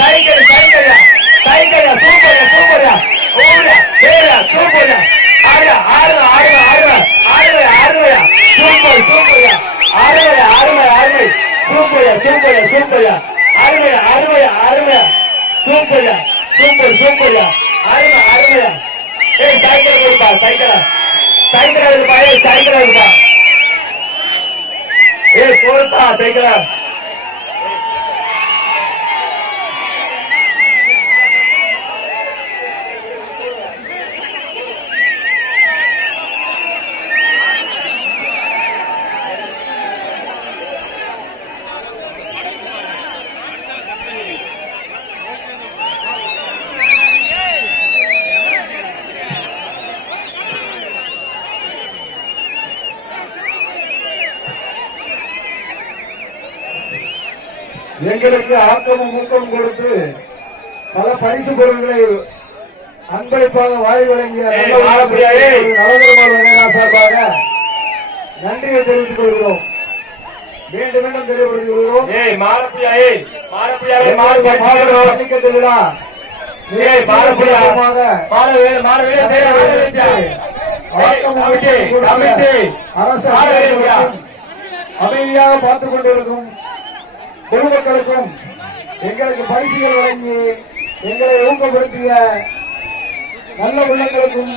Cycle cycle cycle cycle obrigado. எங்களுக்கு ஆக்கமும் ஊக்கம் கொடுத்து பல பரிசு பொருட்களை அன்பளிப்பாக வாய் வழங்கிய நலபெருமாள் வகையா சார்பாக நன்றியை தெரிவித்துக் கொள்கிறோம். மீண்டும் மீண்டும் தெரியப்படுத்திக் கொள்கிறோம். அமைதியாக பார்த்துக் கொண்டிருக்கும் பொதுமக்களுக்கும் எங்களுக்கு பரிசுகள் வழங்கி எங்களை ஊக்கப்படுத்திய நல்ல உள்ளங்களுக்கும்